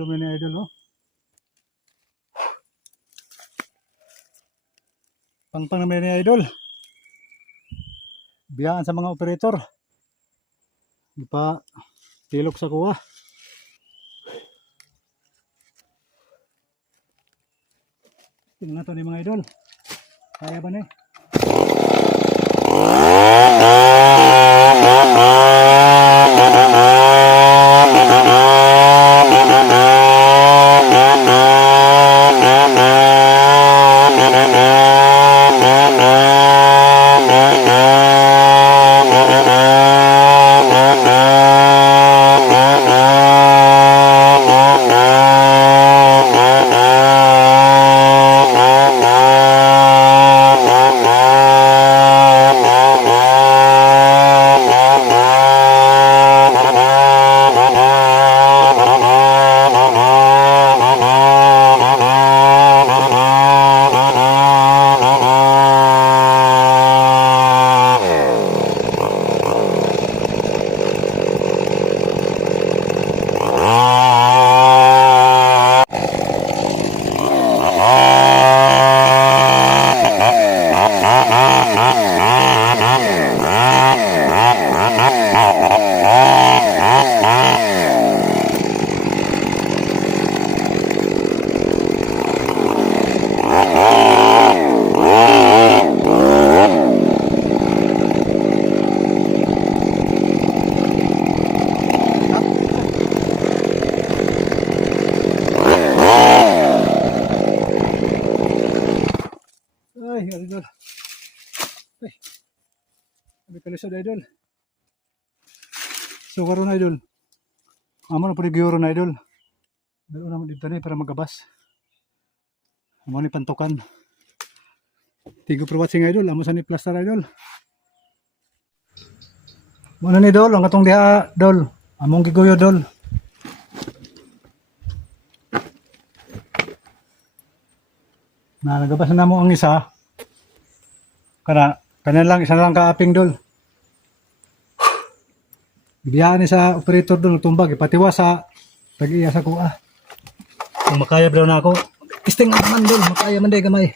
man ni idol, oh. Pangpang naman ni idol. Biyaan sa mga operator. Di pa tilok sa kuha. Tingnan natin mga idol. Kaya ba ni? Idol. Ay. Sabi ka lisod, idol. So, karon idol. Amo na ni Giyoro na, idol. Dalo naman dito na eh, para magabas. Amo ni pantukan. Tigo for watching, idol. Amo sa ni plaster, idol. Muna ni Dol, ang atong diha, Dol. Among giguyo, Dol. na nagabas na mo ang isa kana kana lang isa lang kaaping dol. Biyaan ni sa operator dol tumbag ipatiwa sa tag-iya sa kuha. Kung makaya daw na ako? Isting naman dol makaya man day gamay